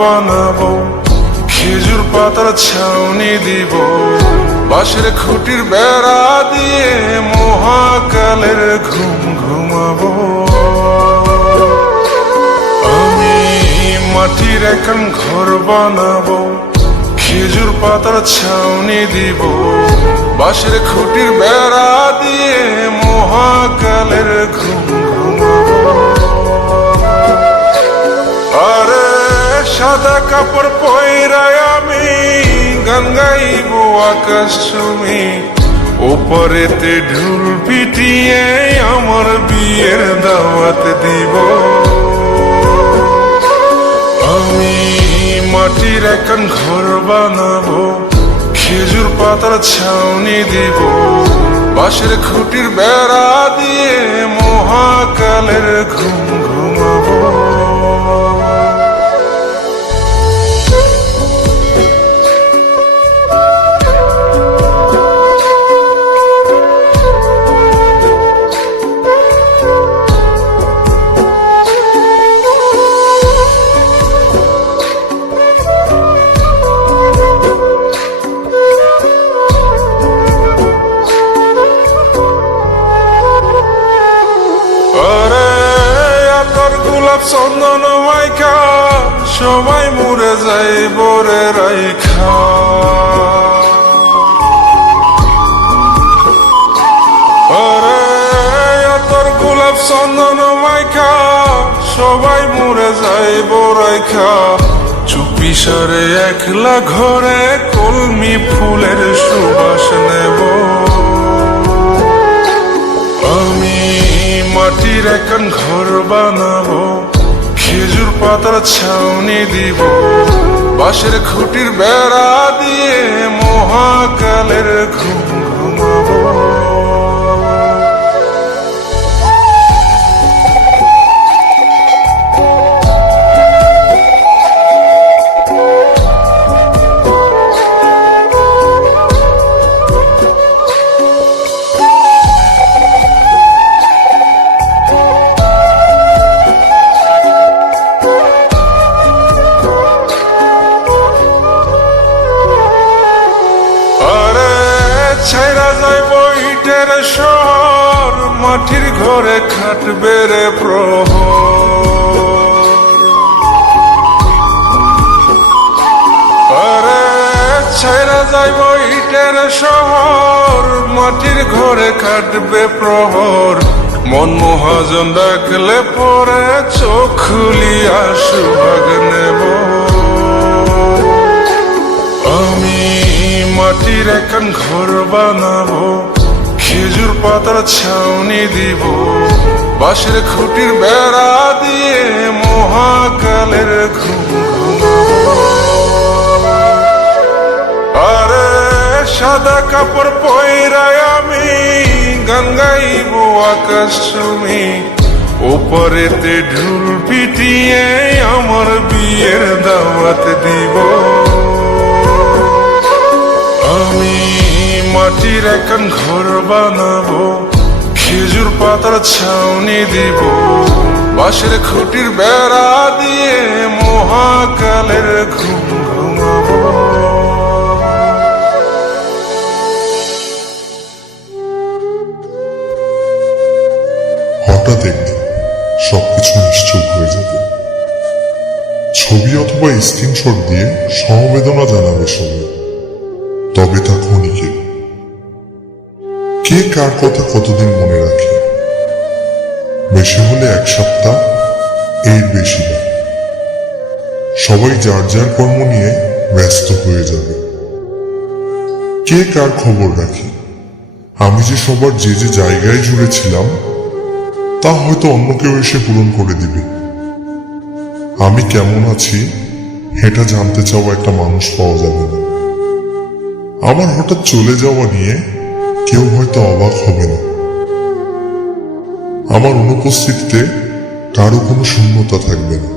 বানাবো, খেজুর পাতার ছাউনি দিব, বাঁশের খুঁটির বেড়া দিয়ে মহাকালের ঘুম ঘুমাবো। আমি মাটির এখন ঘর বানাবো, খেজুর পাতার ছাউনি দিব, বাঁশের খুঁটির বেড়া দিয়ে মহাকালের ঘুম ঘুমাবো। আরে সাদা কাপড় পয়রায় আমি গান গাইব আকাশ ছুমি, ওপরেতে ঢুল পিটিয়ে আমার বিয়ের দাওয়াত দিব। আমি মাটির এখন ঘর বানাবো, খেজুর পাতার ছাউনি দিব, বাঁশের খুঁটির বেড়া দিয়ে মহাকালের ঘুম ঘুমাবো। চন্দন মাইখা সবাই মরে যায় বরে রাইখা, আরে তোর গোলাপ চন্দন মাইখা সবাই মরে যায় বরাইখা, চুপি সারে একলা ঘরে কলমি ফুলের সুবাস নেব। আমি মাটির এখন ঘর বানাবো, খেজুর পাতার ছাউনি দিব, বাঁশের খুঁটির বেড়া দিয়ে মহাকালের ঘুম ঘুমাবো। শহর মাটির ঘরে খাটবে রে প্রহর, আরে ছাইরা যাইব ইটের শহর মাটির ঘরে খাটবে প্রহর, মন মহাজন ডাকলে পরে চোখ খুলিয়া সুভাগ নেব। আমি মাটির এখন ঘর বানাবো, খেজুর পাতার ছাউনি দিব, বাঁশের খুঁটির বেড়া দিয়ে মহাকালের ঘুম ঘুমাবো। আরে সাদা কাপড় পয়রায় আমি গান গাইব আকাশ ছুমি, ওপরেতে ঢুল পিটিয়ে আমার বিয়ের দাওয়াত দিব। আমি মাটির এখন ঘর বানাবো, খেজুর পাতার ছাউনি দিব, বাঁশের খুঁটির বেড়া দিয়ে মহাকালের ঘুম ঘুমাবো। হঠাৎ একদিন সবকিছু নিশ্চুপ হয়ে যাবে। ছবি অথবা স্ক্রিনশট দিয়ে সমবেদনা জানাবে সবাই, তবে তা ক্ষণিকের। কে কার কথা কতদিন মনে রাখে, বেশি হলে এক সপ্তাহ, এর বেশি না। সবাই যার যার কর্ম নিয়ে ব্যস্ত হয়ে যাবে। কে কার খবর রাখে, আমি যে সবার যে যে জায়গায় জুড়ে ছিলাম তা হয়তো অন্য কেউ এসে পূরণ করে দিবে। আমি কেমন আছি এটা জানতে চাওয়া একটা মানুষ পাওয়া যাবে না। আমার হঠাৎ চলে যাওয়া নিয়ে কেউ হয়তো অবাক হবে না। আমার অনুপস্থিতিতে কারো কোনো শূন্যতা থাকবে না।